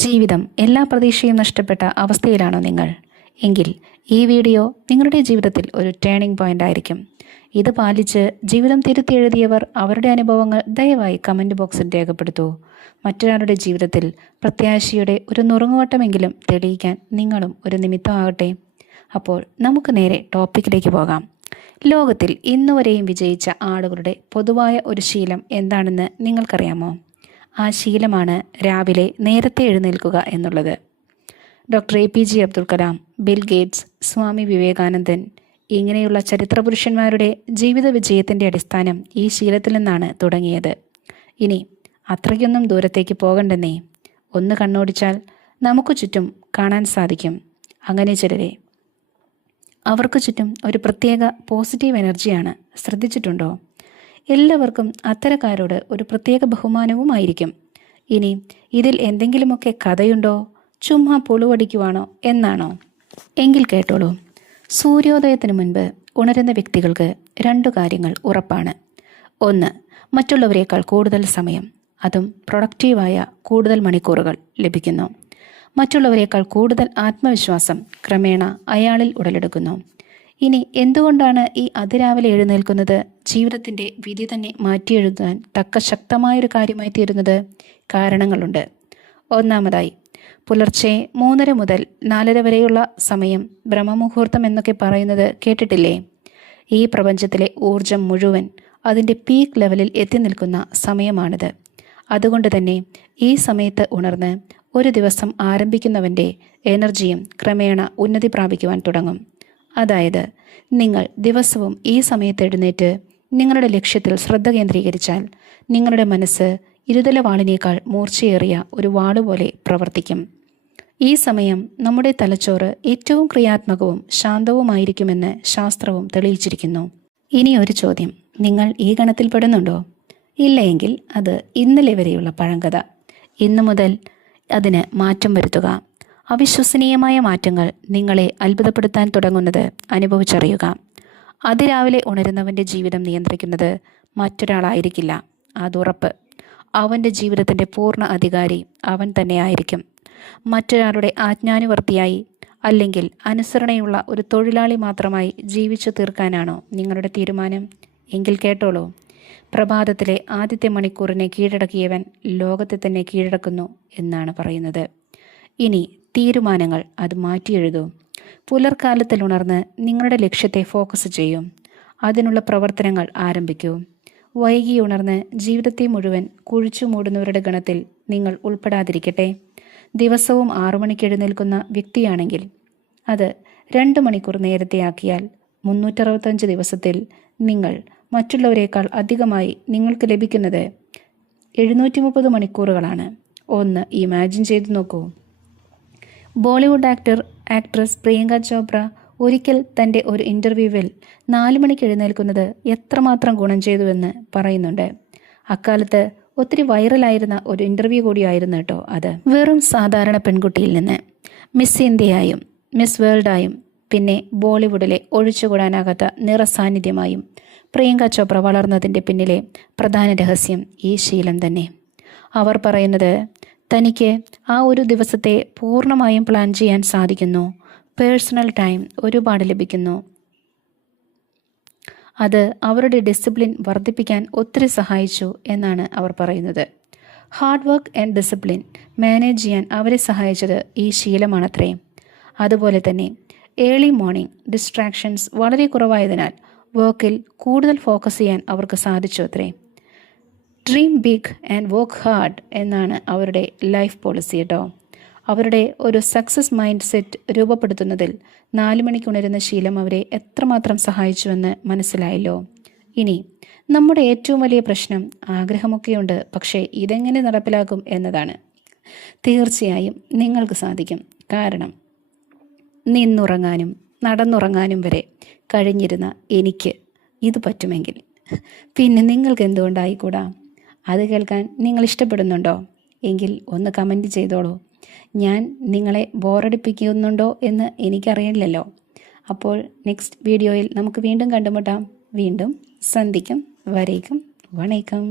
ജീവിതം എല്ലാ പ്രതീക്ഷയും നഷ്ടപ്പെട്ട അവസ്ഥയിലാണോ നിങ്ങൾ? എങ്കിൽ ഈ വീഡിയോ നിങ്ങളുടെ ജീവിതത്തിൽ ഒരു ടേണിംഗ് പോയിന്റ് ആയിരിക്കും. ഇത് പാലിച്ച് ജീവിതം തിരുത്തി എഴുതിയവർ അവരുടെ അനുഭവങ്ങൾ ദയവായി കമൻറ്റ് ബോക്സിൽ രേഖപ്പെടുത്തൂ. മറ്റൊരാളുടെ ജീവിതത്തിൽ പ്രത്യാശയുടെ ഒരു നുറുങ്ങുവട്ടമെങ്കിലും തെളിയിക്കാൻ നിങ്ങളും ഒരു നിമിത്തമാകട്ടെ. അപ്പോൾ നമുക്ക് നേരെ ടോപ്പിക്കിലേക്ക് പോകാം. ലോകത്തിൽ ഇന്നുവരെയും വിജയിച്ച ആളുകളുടെ പൊതുവായ ഒരു ശീലം എന്താണെന്ന് നിങ്ങൾക്കറിയാമോ? ആ ശീലമാണ് രാവിലെ നേരത്തെ എഴുന്നേൽക്കുക എന്നുള്ളത്. Doctor APJ Abdul Kalam, Bill Gates, Swami Vivekananda ഇങ്ങനെയുള്ള ചരിത്രപുരുഷന്മാരുടെ ജീവിത വിജയത്തിൻ്റെ അടിസ്ഥാനം ഈ ശീലത്തിൽ നിന്നാണ് തുടങ്ങിയത്. ഇനി അത്രയ്ക്കൊന്നും ദൂരത്തേക്ക് പോകണ്ടെന്നേ. ഒന്ന് കണ്ണോടിച്ചാൽ നമുക്ക് ചുറ്റും കാണാൻ സാധിക്കും അങ്ങനെ ചിലരെ. അവർക്ക് ചുറ്റും ഒരു പ്രത്യേക പോസിറ്റീവ് എനർജിയാണ്. ശ്രദ്ധിച്ചിട്ടുണ്ടോ? എല്ലാവർക്കും അത്തരക്കാരോട് ഒരു പ്രത്യേക ബഹുമാനവുമായിരിക്കും. ഇനി ഇതിൽ എന്തെങ്കിലുമൊക്കെ കഥയുണ്ടോ? ചുമ്മാ പുളുവടിക്കുവാണോ എന്നാണോ? എങ്കിൽ കേട്ടോളൂ. സൂര്യോദയത്തിന് മുൻപ് ഉണരുന്ന വ്യക്തികൾക്ക് രണ്ടു കാര്യങ്ങൾ ഉറപ്പാണ്. ഒന്ന്, മറ്റുള്ളവരെക്കാൾ കൂടുതൽ സമയം, അതും പ്രൊഡക്റ്റീവായ കൂടുതൽ മണിക്കൂറുകൾ ലഭിക്കുന്നു. മറ്റുള്ളവരെക്കാൾ കൂടുതൽ ആത്മവിശ്വാസം ക്രമേണ അയാളിൽ ഉടലെടുക്കുന്നു. ഇനി എന്തുകൊണ്ടാണ് ഈ അതിരാവിലെ എഴുന്നേൽക്കുന്നത് ജീവിതത്തിൻ്റെ വിധി തന്നെ മാറ്റിയെഴുതാൻ തക്ക ശക്തമായൊരു കാര്യമായി തീരുന്നത്? കാരണങ്ങളുണ്ട്. ഒന്നാമതായി, പുലർച്ചെ 3:30 മുതൽ 4:30 വരെയുള്ള സമയം ബ്രഹ്മമുഹൂർത്തം എന്നൊക്കെ പറയുന്നത് കേട്ടിട്ടില്ലേ? ഈ പ്രപഞ്ചത്തിലെ ഊർജം മുഴുവൻ അതിൻ്റെ പീക്ക് ലെവലിൽ എത്തി നിൽക്കുന്ന സമയമാണിത്. അതുകൊണ്ട് തന്നെ ഈ സമയത്ത് ഉണർന്ന് ഒരു ദിവസം ആരംഭിക്കുന്നവൻ്റെ എനർജിയും ക്രമേണ ഉന്നതി പ്രാപിക്കുവാൻ തുടങ്ങും. അതായത് നിങ്ങൾ ദിവസവും ഈ സമയത്ത് എഴുന്നേറ്റ് നിങ്ങളുടെ ലക്ഷ്യത്തിൽ ശ്രദ്ധ കേന്ദ്രീകരിച്ചാൽ നിങ്ങളുടെ മനസ്സ് ഇരുതല വാളിനേക്കാൾ മൂർച്ചയേറിയ ഒരു വാളുപോലെ പ്രവർത്തിക്കും. ഈ സമയം നമ്മുടെ തലച്ചോറ് ഏറ്റവും ക്രിയാത്മകവും ശാന്തവുമായിരിക്കുമെന്ന് ശാസ്ത്രവും തെളിയിച്ചിരിക്കുന്നു. ഇനി ഒരു ചോദ്യം, നിങ്ങൾ ഈ ഗണത്തിൽ പെടുന്നുണ്ടോ? ഇല്ല എങ്കിൽ അത് ഇന്നലെ വരെയുള്ള പഴങ്കഥ. ഇന്നു മുതൽ അതിന് മാറ്റം വരുത്തുക. അവിശ്വസനീയമായ മാറ്റങ്ങൾ നിങ്ങളെ അത്ഭുതപ്പെടുത്താൻ തുടങ്ങുന്നത് അനുഭവിച്ചറിയുക. അതിരാവിലെ ഉണരുന്നവൻ്റെ ജീവിതം നിയന്ത്രിക്കുന്നത് മറ്റൊരാളായിരിക്കില്ല, അതുറപ്പ്. അവൻ്റെ ജീവിതത്തിൻ്റെ പൂർണ്ണ അധികാരി അവൻ തന്നെയായിരിക്കും. മറ്റൊരാളുടെ ആജ്ഞാനുവർത്തിയായി അല്ലെങ്കിൽ അനുസരണയുള്ള ഒരു തൊഴിലാളി മാത്രമായി ജീവിച്ചു തീർക്കാനാണോ നിങ്ങളുടെ തീരുമാനം? എങ്കിൽ കേട്ടോളൂ. പ്രഭാതത്തിലെ ആദ്യത്തെ മണിക്കൂറിനെ കീഴടക്കിയവൻ ലോകത്തെ തന്നെ കീഴടക്കുന്നു എന്നാണ് പറയുന്നത്. ഇനി തീരുമാനങ്ങൾ അത് മാറ്റിയെഴുതൂ. പുലർക്കാലത്തിൽ ഉണർന്ന് നിങ്ങളുടെ ലക്ഷ്യത്തെ ഫോക്കസ് ചെയ്യും. അതിനുള്ള പ്രവർത്തനങ്ങൾ ആരംഭിക്കൂ. വൈകി ഉണർന്ന് ജീവിതത്തെ മുഴുവൻ കുഴിച്ചു മൂടുന്നവരുടെ ഗണത്തിൽ നിങ്ങൾ ഉൾപ്പെടാതിരിക്കട്ടെ. ദിവസവും 6 മണിക്ക് എഴുന്നേൽക്കുന്ന വ്യക്തിയാണെങ്കിൽ അത് 2 മണിക്കൂർ നേരത്തെ ആക്കിയാൽ 365 ദിവസത്തിൽ നിങ്ങൾ മറ്റുള്ളവരെക്കാൾ അധികമായി നിങ്ങൾക്ക് ലഭിക്കുന്നത് 730 മണിക്കൂറുകളാണ്. ഒന്ന് ഇമാജിൻ ചെയ്തു നോക്കൂ. ബോളിവുഡ് ആക്ട്രസ് പ്രിയങ്ക ചോപ്ര ഒരിക്കൽ തൻ്റെ ഒരു ഇൻ്റർവ്യൂവിൽ 4 മണിക്ക് എഴുന്നേൽക്കുന്നത് എത്രമാത്രം ഗുണം ചെയ്തുവെന്ന് പറയുന്നുണ്ട്. അക്കാലത്ത് ഒത്തിരി വൈറലായിരുന്ന ഒരു ഇൻ്റർവ്യൂ കൂടിയായിരുന്നു കേട്ടോ അത്. വെറും സാധാരണ പെൺകുട്ടിയിൽ നിന്ന് മിസ് ഇന്ത്യയായും മിസ് വേൾഡായും പിന്നെ ബോളിവുഡിലെ ഒഴിച്ചുകൂടാനാകാത്ത നിറസാന്നിധ്യമായും പ്രിയങ്ക ചോപ്ര വളർന്നതിൻ്റെ പിന്നിലെ പ്രധാന രഹസ്യം ഈ ശീലം തന്നെ. അവർ പറയുന്നത്, തനിക്ക് ആ ഒരു ദിവസത്തെ പൂർണ്ണമായും പ്ലാൻ ചെയ്യാൻ സാധിക്കുന്നു. പേഴ്സണൽ ടൈം ഒരുപാട് ലഭിക്കുന്നു. അത് അവരുടെ ഡിസിപ്ലിൻ വർദ്ധിപ്പിക്കാൻ ഒത്തിരി സഹായിച്ചു എന്നാണ് അവർ പറയുന്നത്. Hard work and discipline manage ചെയ്യാൻ അവരെ സഹായിച്ചത് ഈ ശീലമാണത്രേ. അതുപോലെ തന്നെ ഏർലി മോർണിംഗ് ഡിസ്ട്രാക്ഷൻസ് വളരെ കുറവായതിനാൽ വർക്കിൽ കൂടുതൽ ഫോക്കസ് ചെയ്യാൻ അവർക്ക് സാധിച്ചു അത്രേ. Dream big and work hard എന്നാണ് അവരുടെ ലൈഫ് പോളിസി കേട്ടോ. അവരുടെ ഒരു സക്സസ് മൈൻഡ് സെറ്റ് രൂപപ്പെടുത്തുന്നതിൽ 4 മണിക്ക് ഉണരുന്ന ശീലം അവരെ എത്രമാത്രം സഹായിച്ചുവെന്ന് മനസ്സിലായല്ലോ. ഇനി നമ്മുടെ ഏറ്റവും വലിയ പ്രശ്നം ആഗ്രഹമൊക്കെയുണ്ട്, പക്ഷേ ഇതെങ്ങനെ നടപ്പിലാക്കും എന്നതാണ്. തീർച്ചയായും നിങ്ങൾക്ക് സാധിക്കും. കാരണം നിന്നുറങ്ങാനും നടന്നുറങ്ങാനും വരെ കഴിഞ്ഞിരുന്ന എനിക്ക് ഇത് പറ്റുമെങ്കിൽ പിന്നെ നിങ്ങൾക്ക് എന്തുകൊണ്ടായിക്കൂടാ? അത് കേൾക്കാൻ നിങ്ങൾ ഇഷ്ടപ്പെടുന്നുണ്ടോ? എങ്കിൽ ഒന്ന് കമൻറ്റ് ചെയ്തോളൂ. ഞാൻ നിങ്ങളെ ബോറടിപ്പിക്കുന്നുണ്ടോ എന്ന് എനിക്കറിയില്ലല്ലോ. അപ്പോൾ നെക്സ്റ്റ് വീഡിയോയിൽ നമുക്ക് വീണ്ടും കണ്ടുമുട്ടാം. വീണ്ടും സന്ധിക്കും വരേക്കും വണക്കം.